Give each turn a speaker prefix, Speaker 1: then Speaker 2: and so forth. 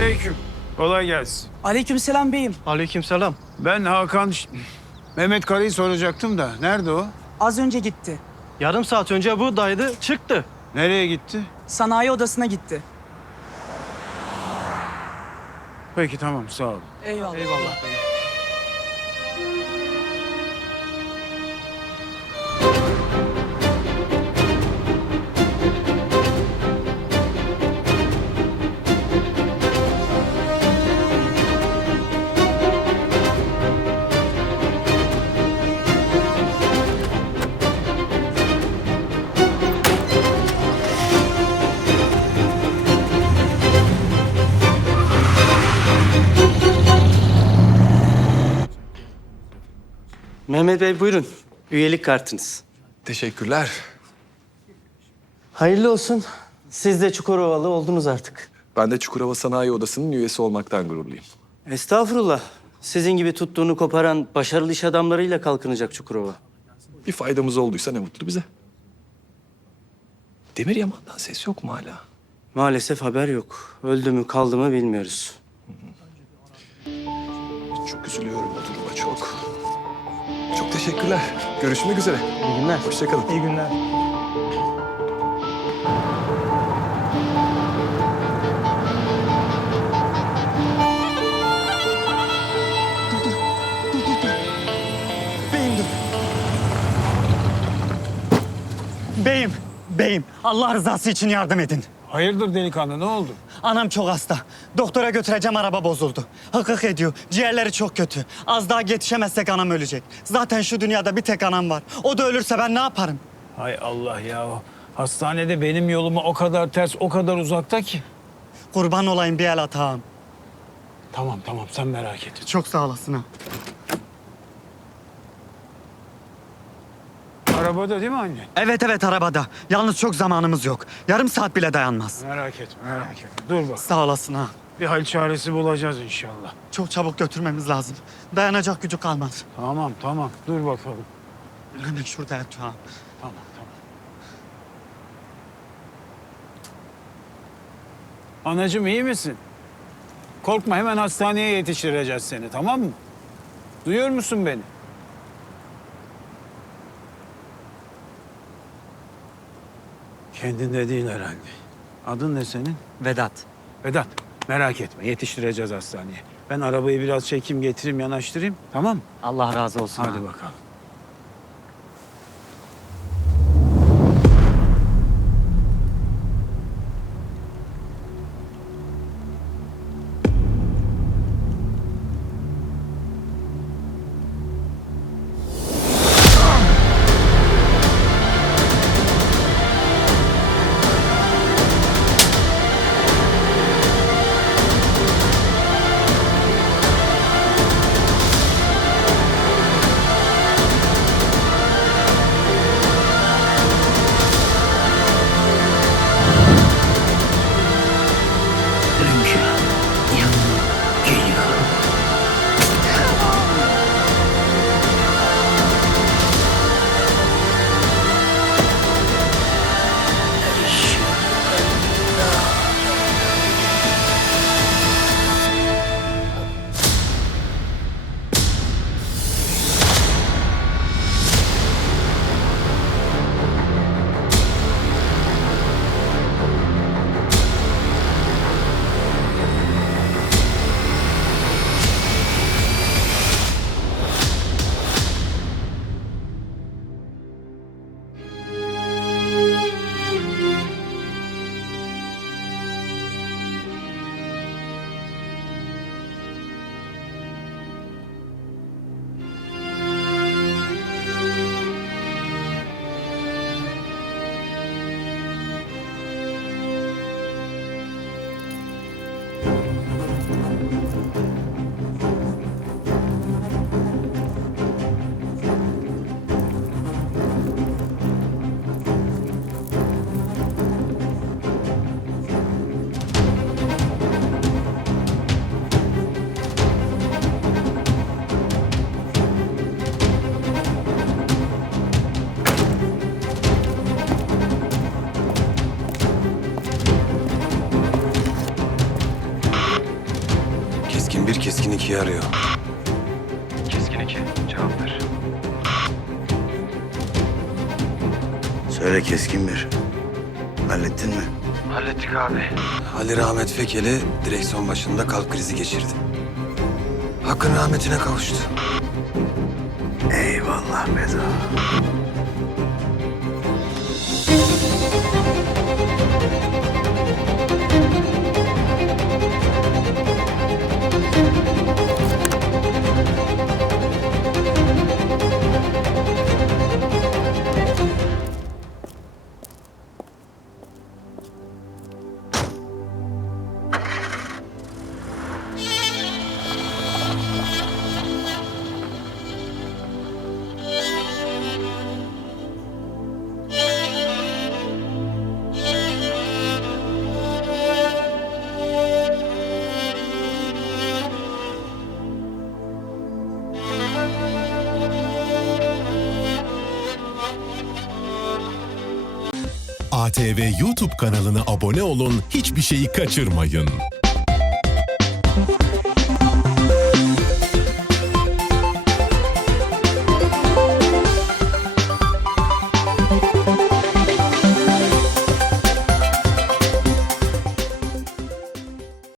Speaker 1: Selamünaleyküm. Kolay gelsin.
Speaker 2: Aleykümselam beyim.
Speaker 3: Aleykümselam.
Speaker 1: Ben Hakan... Mehmet Kara'yı soracaktım da. Nerede o?
Speaker 2: Az önce gitti.
Speaker 3: Yarım saat önce buradaydı, çıktı.
Speaker 1: Nereye gitti?
Speaker 2: Sanayi odasına gitti.
Speaker 1: Peki tamam sağ ol.
Speaker 2: Eyvallah.
Speaker 3: Eyvallah beyim.
Speaker 4: Mehmet Bey buyurun. Üyelik kartınız.
Speaker 5: Teşekkürler.
Speaker 4: Hayırlı olsun. Siz de Çukurovalı oldunuz artık.
Speaker 5: Ben de Çukurova Sanayi Odası'nın üyesi olmaktan gururluyum.
Speaker 4: Estağfurullah. Sizin gibi tuttuğunu koparan başarılı iş adamlarıyla kalkınacak Çukurova.
Speaker 5: Bir faydamız olduysa ne mutlu bize. Demir Yaman'dan ses yok mu hala?
Speaker 4: Maalesef haber yok. Öldü mü kaldı mı bilmiyoruz.
Speaker 5: Çok üzülüyorum bu duruma çok. Çok teşekkürler. Görüşmek üzere.
Speaker 4: İyi günler.
Speaker 5: Hoşçakalın.
Speaker 3: İyi günler.
Speaker 6: Beyim, Allah rızası için yardım edin.
Speaker 1: Hayırdır delikanlı ne oldu?
Speaker 6: Anam çok hasta. Doktora götüreceğim, araba bozuldu. Hıkık ediyor, ciğerleri çok kötü. Az daha yetişemezsek anam ölecek. Zaten şu dünyada bir tek anam var. O da ölürse ben ne yaparım?
Speaker 1: Hay Allah ya. Hastanede benim yoluma o kadar ters, o kadar uzakta ki.
Speaker 6: Kurban olayım bir el atağım.
Speaker 1: Tamam tamam sen merak etme.
Speaker 6: Çok sağ olasın ha.
Speaker 1: Arabada değil mi anne?
Speaker 6: Evet arabada. Yalnız çok zamanımız yok. Yarım saat bile dayanmaz.
Speaker 1: Merak etme merak etme. Dur bak.
Speaker 6: Sağ olasın ha.
Speaker 1: Bir hal çaresi bulacağız inşallah.
Speaker 6: Çok çabuk götürmemiz lazım. Dayanacak gücü kalmadı.
Speaker 1: Tamam tamam dur bakalım.
Speaker 6: Hemen şurada yatıyor ha.
Speaker 1: Tamam tamam. Anacığım iyi misin? Korkma hemen hastaneye yetiştireceğiz seni tamam mı? Duyuyor musun beni? Kendinde değil herhalde. Adın ne senin?
Speaker 6: Vedat.
Speaker 1: Vedat. Merak etme yetiştireceğiz hastaneye. Ben arabayı biraz çekeyim getireyim yanaştırayım tamam mı?
Speaker 6: Allah razı olsun.
Speaker 1: Hadi
Speaker 6: ha.
Speaker 1: bakalım.
Speaker 5: 2 arıyor.
Speaker 7: Keskin 2. Cevap ver.
Speaker 8: Söyle Keskin bir. Hallettin mi?
Speaker 7: Hallettik abi.
Speaker 5: Ali Rahmet Fekeli direksiyon başında kalp krizi geçirdi. Hakkın rahmetine kavuştu.
Speaker 8: Eyvallah Bedo.
Speaker 9: ATV YouTube kanalına abone olun, hiçbir şeyi kaçırmayın.